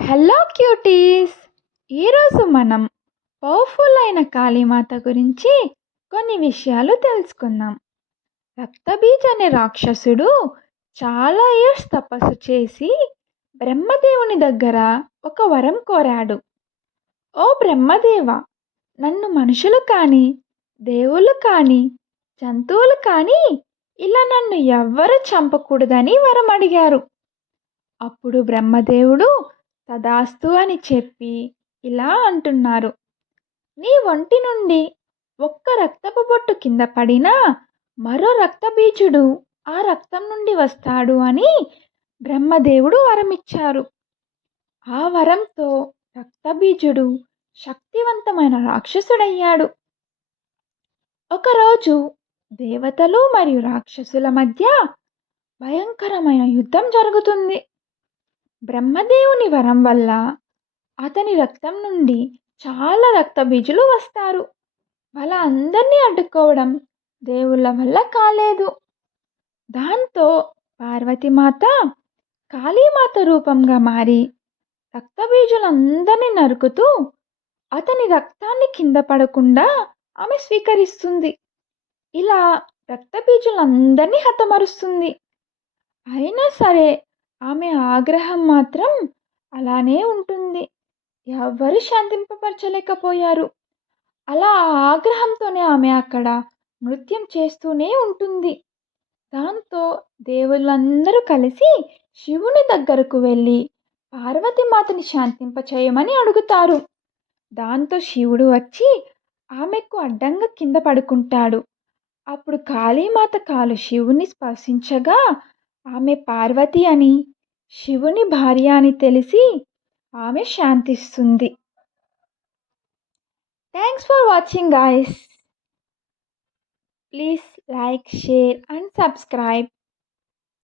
Hello cuties! ఈరోజు మనం powerful అయిన కాళీమాత గురించి కొన్ని విషయాలు తెలుసుకుందాం. రక్తబీజ్ అనే రాక్షసుడు చాలా ఇయర్స్ తపస్సు చేసి బ్రహ్మదేవుని దగ్గర ఒక వరం కోరాడు. ఓ బ్రహ్మదేవ, నన్ను మనుషులు కానీ, దేవుళ్ళు కానీ, జంతువులు కానీ ఇలా నన్ను ఎవ్వరూ చంపకూడదని వరం అడిగారు. అప్పుడు బ్రహ్మదేవుడు తదాస్తు అని చెప్పి ఇలా అంటున్నారు: నీ ఒంటి నుండి ఒక్క రక్తపు బొట్టు కింద పడినా మరో రక్తబీజుడు ఆ రక్తం నుండి వస్తాడు అని బ్రహ్మదేవుడు వరమిచ్చారు. ఆ వరంతో రక్తబీజుడు శక్తివంతమైన రాక్షసుడయ్యాడు. ఒకరోజు దేవతలు మరియు రాక్షసుల మధ్య భయంకరమైన యుద్ధం జరుగుతుంది. బ్రహ్మదేవుని వరం వల్ల అతని రక్తం నుండి చాలా రక్తబీజులు వస్తారు. వాళ్ళ అందరినీ అడ్డుకోవడం దేవుళ్ళ వల్ల కాలేదు. దాంతో పార్వతీమాత కాళీమాత రూపంగా మారి రక్తబీజులందరినీ నరుకుతూ అతని రక్తాన్ని కింద పడకుండా ఆమె స్వీకరిస్తుంది. ఇలా రక్తబీజులందరినీ హతమరుస్తుంది. అయినా సరే ఆమె ఆగ్రహం మాత్రం అలానే ఉంటుంది. ఎవ్వరు శాంతింపపరచలేకపోయారు. అలా ఆ ఆగ్రహంతోనే ఆమె అక్కడ నృత్యం చేస్తూనే ఉంటుంది. దాంతో దేవుళ్ళందరూ కలిసి శివుని దగ్గరకు వెళ్ళి పార్వతీమాతని శాంతింపచేయమని అడుగుతారు. దాంతో శివుడు వచ్చి ఆమెకు అడ్డంగా కింద పడుకుంటాడు. అప్పుడు కాళీమాత కాలు శివుని స్పర్శించగా ఆమె పార్వతి అని, శివుని భార్య అని తెలిసి ఆమె శాంతిస్తుంది. Thanks for watching guys. Please like, share and subscribe.